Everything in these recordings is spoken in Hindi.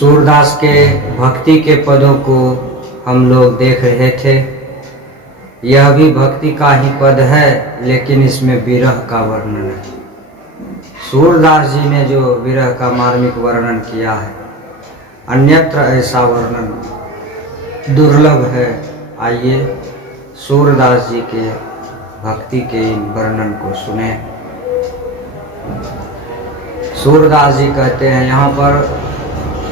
सूरदास के भक्ति के पदों को हम लोग देख रहे थे। यह भी भक्ति का ही पद है, लेकिन इसमें विरह का वर्णन है। सूरदास जी ने जो विरह का मार्मिक वर्णन किया है, अन्यत्र ऐसा वर्णन दुर्लभ है। आइए सूरदास जी के भक्ति के इन वर्णन को सुने। सूरदास जी कहते हैं, यहाँ पर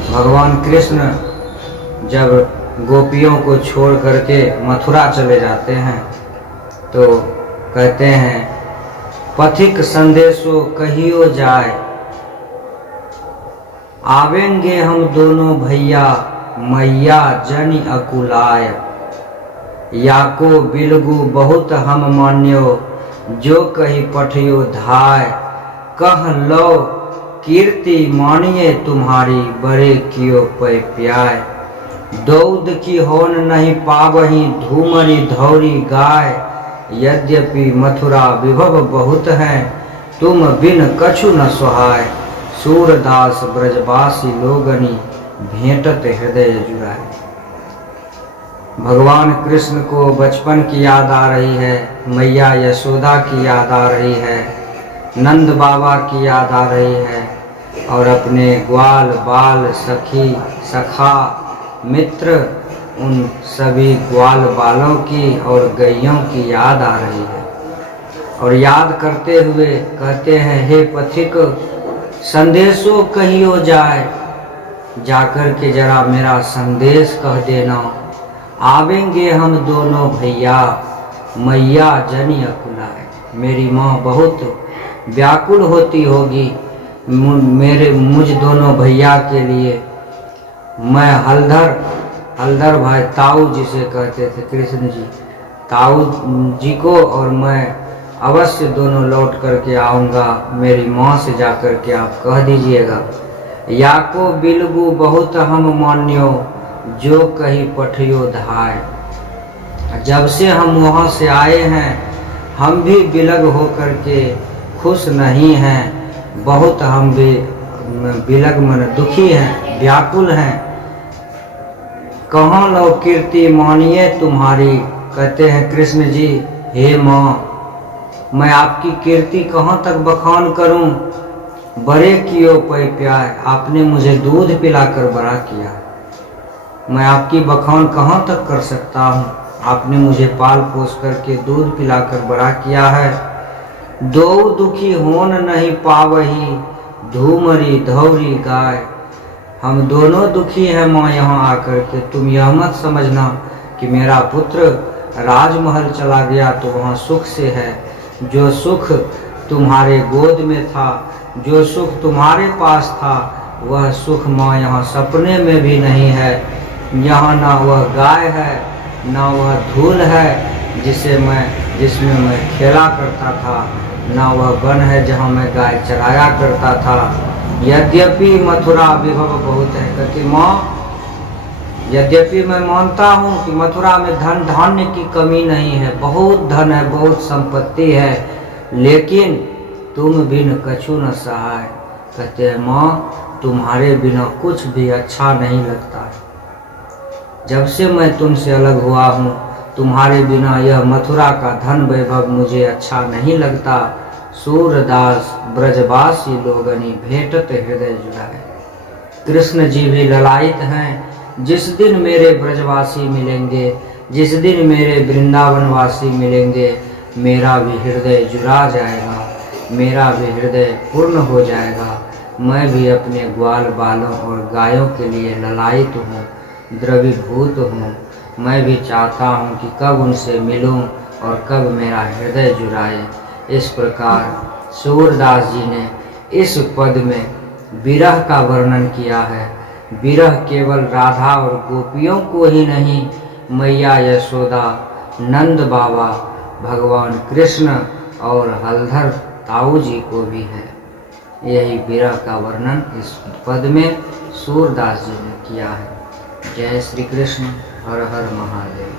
भगवान कृष्ण जब गोपियों को छोड़ करके मथुरा चले जाते हैं तो कहते हैं, पथिक संदेशो कहियो जाए, आवेंगे हम दोनों भैया, मैया जनि अकुलाय। याको बिलगु बहुत हम मान्यो, जो कही पठियो धाय। कह लो कीर्ति मानिए तुम्हारी, बड़े कियो पै प्याय। दौद की होन नहीं पावही, धूमरी धौरी गाय। यद्यपि मथुरा विभव बहुत है, तुम बिन कछु न सुहाय। सूरदास ब्रजवासी लोगनी, भेंटत हृदय जुराए। भगवान कृष्ण को बचपन की याद आ रही है, मैया यशोदा की याद आ रही है, नंद बाबा की याद आ रही है, और अपने ग्वाल बाल सखी सखा मित्र उन सभी ग्वाल बालों की और गैयों की याद आ रही है। और याद करते हुए कहते हैं, हे पथिक संदेशो कहियो जाए, जाकर के जरा मेरा संदेश कह देना। आवेंगे हम दोनों भैया, मैया जनि अकुलाए। मेरी माँ बहुत व्याकुल होती होगी मुझ दोनों भैया के लिए। मैं हलधर भाई ताऊ जिसे कहते थे कृष्ण जी, ताऊ जी को और मैं अवश्य दोनों लौट करके आऊँगा। मेरी माँ से जा कर के आप कह दीजिएगा। याको बिलगु बहुत हम मान्यो, जो कही पठियो धाय। जब से हम वहाँ से आए हैं, हम भी बिलग हो करके खुश नहीं हैं। बहुत हम भी बिलग मन दुखी हैं, व्याकुल हैं। कहाँ लो कीर्ति मानिए तुम्हारी, कहते हैं कृष्ण जी, हे माँ मैं आपकी कीर्ति कहाँ तक बखान करूं। बड़े कियो पै प्याय, आपने मुझे दूध पिलाकर बड़ा किया, मैं आपकी बखान कहाँ तक कर सकता हूँ। आपने मुझे पाल पोस करके दूध पिलाकर बड़ा किया है। दो दुखी होन नहीं पावही, धूमरी धौरी गाय। हम दोनों दुखी हैं माँ यहाँ आकर के। तुम यह मत समझना कि मेरा पुत्र राजमहल चला गया तो वहाँ सुख से है। जो सुख तुम्हारे गोद में था, जो सुख तुम्हारे पास था, वह सुख माँ यहाँ सपने में भी नहीं है। यहाँ ना वह गाय है, ना वह धूल है जिसमें मैं खेला करता था, ना वह वन है जहाँ मैं गाय चराया करता था। यद्यपि मथुरा विभव बहुत है। कहती माँ, यद्यपि मैं मानता हूँ कि मथुरा में धन धान्य की कमी नहीं है, बहुत धन है, बहुत संपत्ति है, लेकिन तुम बिन कछु न सहाय। कहते हैं माँ, तुम्हारे बिना कुछ भी अच्छा नहीं लगता है। जब से मैं तुमसे अलग हुआ हूँ, तुम्हारे बिना यह मथुरा का धन वैभव मुझे अच्छा नहीं लगता। सूरदास ब्रजवासी लोगनी, भेंटत हृदय जुड़ाए। कृष्ण जी भी ललायित हैं। जिस दिन मेरे ब्रजवासी मिलेंगे, जिस दिन मेरे वृंदावनवासी मिलेंगे, मेरा भी हृदय जुड़ा जाएगा, मेरा भी हृदय पूर्ण हो जाएगा। मैं भी अपने ग्वाल बालों और गायों के लिए ललायित हूँ, द्रवीभूत हूँ। मैं भी चाहता हूँ कि कब उनसे मिलूँ और कब मेरा हृदय जुड़ाए। इस प्रकार सूरदास जी ने इस पद में विरह का वर्णन किया है। विरह केवल राधा और गोपियों को ही नहीं, मैया यशोदा, नंद बाबा, भगवान कृष्ण और हलधर ताऊ जी को भी है। यही विरह का वर्णन इस पद में सूरदास जी ने किया है। जय श्री कृष्ण, हर हर महादेव।